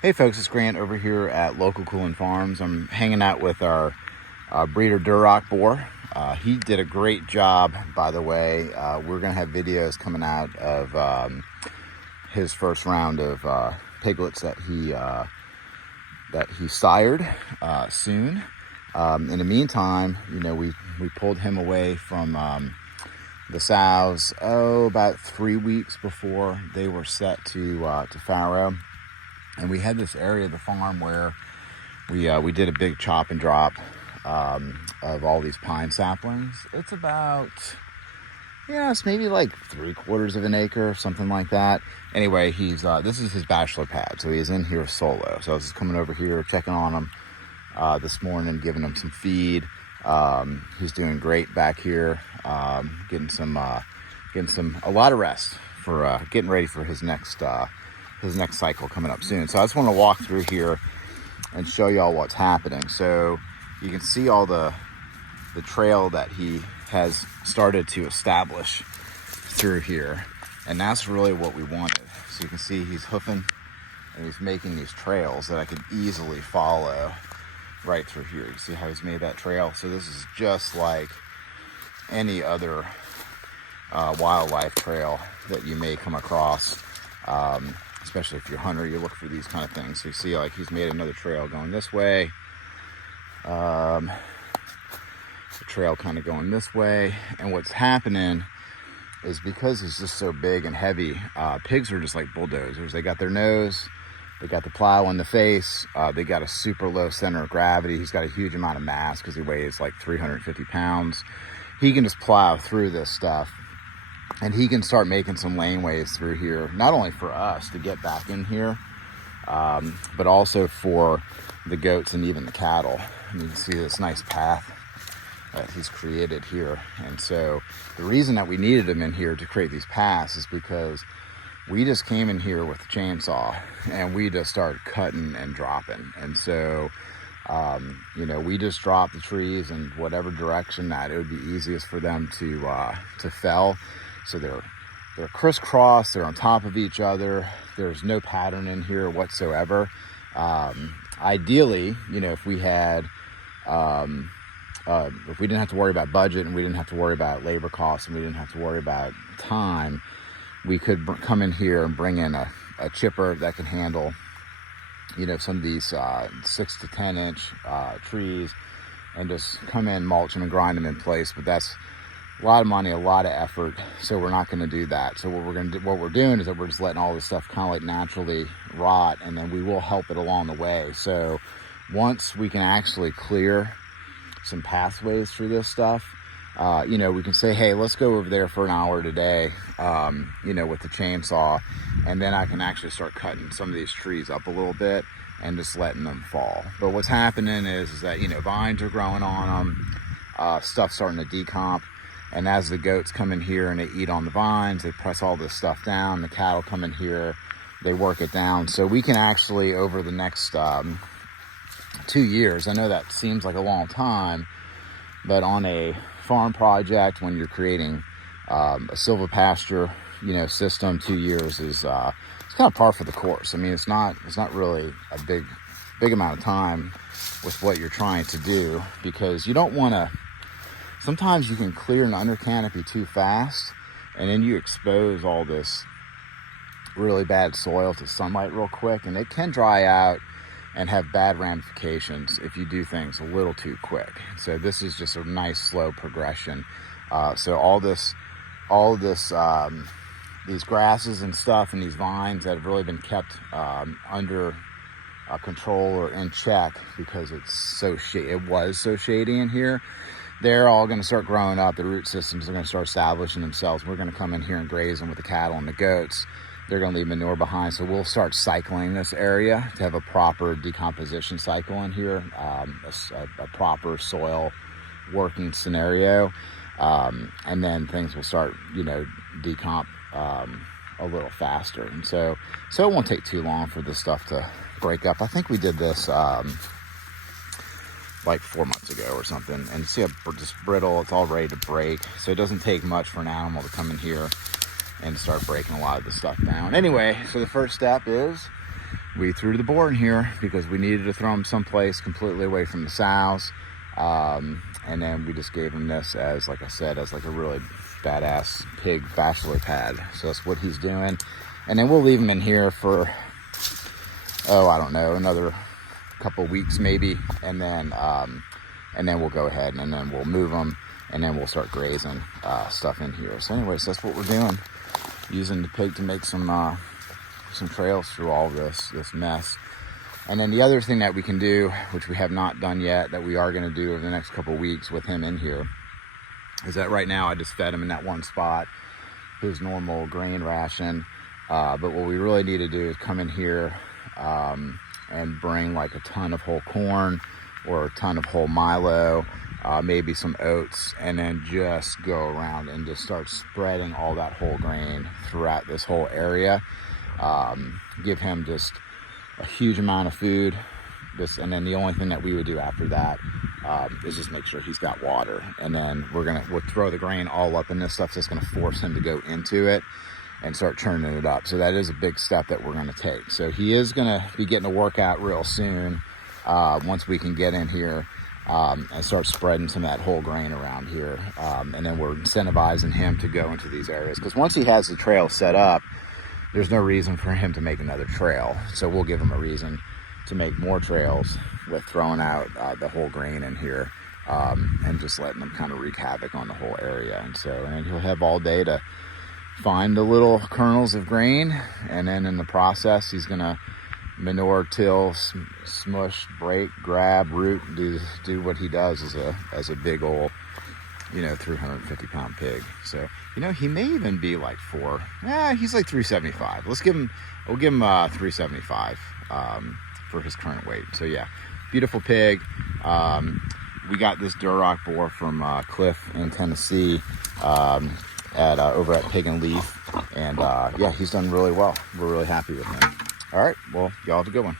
Hey folks, it's Grant over here at Local Coolin Farms. I'm hanging out with our breeder Duroc Boar. He did a great job, by the way. We're going to have videos coming out of his first round of piglets that he sired soon. In the meantime, you know, we pulled him away from the sows about 3 weeks before they were set to farrow. And we had this area of the farm where we did a big chop and drop of all these pine saplings. It's about, it's maybe like 3/4 of an acre, something like that. Anyway, this is his bachelor pad, so he's in here solo. So I was just coming over here, checking on him this morning, giving him some feed. He's doing great back here, getting a lot of rest for getting ready for his next cycle coming up soon. So I just want to walk through here and show y'all what's happening. So you can see all the trail that he has started to establish through here, and that's really what we wanted. So you can see he's hoofing and he's making these trails that I could easily follow right through here. You see how he's made that trail? So this is just like any other wildlife trail that you may come across. Especially if you're a hunter, you look for these kind of things. So you see, like, he's made another trail going this way. The trail kind of going this way. And what's happening is because he's just so big and heavy, pigs are just like bulldozers. They got their nose, they got the plow in the face, they got a super low center of gravity. He's got a huge amount of mass because he weighs like 350 pounds. He can just plow through this stuff. And he can start making some laneways through here, not only for us to get back in here, but also for the goats and even the cattle. And you can see this nice path that he's created here. And so the reason that we needed him in here to create these paths is because we just came in here with a chainsaw and we just started cutting and dropping. And so, we just dropped the trees in whatever direction that it would be easiest for them to fell. So they're crisscross, they're on top of each other. There's no pattern in here whatsoever. Ideally, if we had, if we didn't have to worry about budget and we didn't have to worry about labor costs and we didn't have to worry about time, we could come in here and bring in a chipper that can handle, some of these 6 to 10 inch trees and just come in, mulch them and grind them in place. But that's a lot of money, a lot of effort, so we're not going to do that. So what we're doing is that we're just letting all this stuff kind of like naturally rot, and then we will help it along the way. So once we can actually clear some pathways through this stuff, we can say, hey, let's go over there for an hour today, with the chainsaw, and then I can actually start cutting some of these trees up a little bit and just letting them fall. But what's happening is that, vines are growing on them, stuff's starting to decomp. And as the goats come in here and they eat on the vines, they press all this stuff down. The cattle come in here, they work it down. So we can actually, over the next 2 years, I know that seems like a long time, but on a farm project, when you're creating a Sylvo pasture, system, 2 years is it's kind of par for the course. I mean, it's not really a big amount of time with what you're trying to do, because you don't want to. Sometimes you can clear an under canopy too fast, and then you expose all this really bad soil to sunlight real quick, and it can dry out and have bad ramifications if you do things a little too quick. So this is just a nice slow progression. So all this, these grasses and stuff and these vines that have really been kept under control or in check because it was so shady in here. They're all going to start growing up. The root systems are going to start establishing themselves. We're going to come in here and graze them with the cattle and the goats. They're going to leave manure behind. So we'll start cycling this area to have a proper decomposition cycle in here, a proper soil working scenario. And then things will start, decomp a little faster. And so it won't take too long for this stuff to break up. I think we did this like 4 months ago or something, and see how just brittle, it's all ready to break. So it doesn't take much for an animal to come in here and start breaking a lot of the stuff down. Anyway, so the first step is we threw the boar in here because we needed to throw him someplace completely away from the sows. And then we just gave him this as, like I said, as like a really badass pig bachelor pad. So that's what he's doing. And then we'll leave him in here for, I don't know, another couple weeks maybe. And then we'll go ahead and then we'll move him, and then we'll start grazing stuff in here. So anyways, that's what we're doing, using the pig to make some trails through all this mess. And then the other thing that we can do, which we have not done yet, that we are going to do over the next couple weeks with him in here, is that right now I just fed him in that one spot, his normal grain ration. But what we really need to do is come in here and bring like a ton of whole corn or a ton of whole milo, maybe some oats, and then just go around and just start spreading all that whole grain throughout this whole area. Give him just a huge amount of food. And then the only thing that we would do after that is just make sure he's got water. And then we'll throw the grain all up in this stuff. So it's going to force him to go into it and start churning it up. So that is a big step that we're going to take. So he is going to be getting a workout real soon, once we can get in here and start spreading some of that whole grain around here. And then we're incentivizing him to go into these areas, because once he has the trail set up, there's no reason for him to make another trail. So we'll give him a reason to make more trails with throwing out the whole grain in here, and just letting them kind of wreak havoc on the whole area. And then he'll have all day to find the little kernels of grain, and then in the process he's gonna manure, till, smush, break, grab, root, do what he does as a big old 350-pound pig. So he may even be like he's like 375. We'll give him 375 for his current weight. So yeah, beautiful pig. We got this Duroc boar from Cliff in Tennessee, over at Pig and Leaf, and yeah, he's done really well. We're really happy with him. All right, well, y'all have a good one.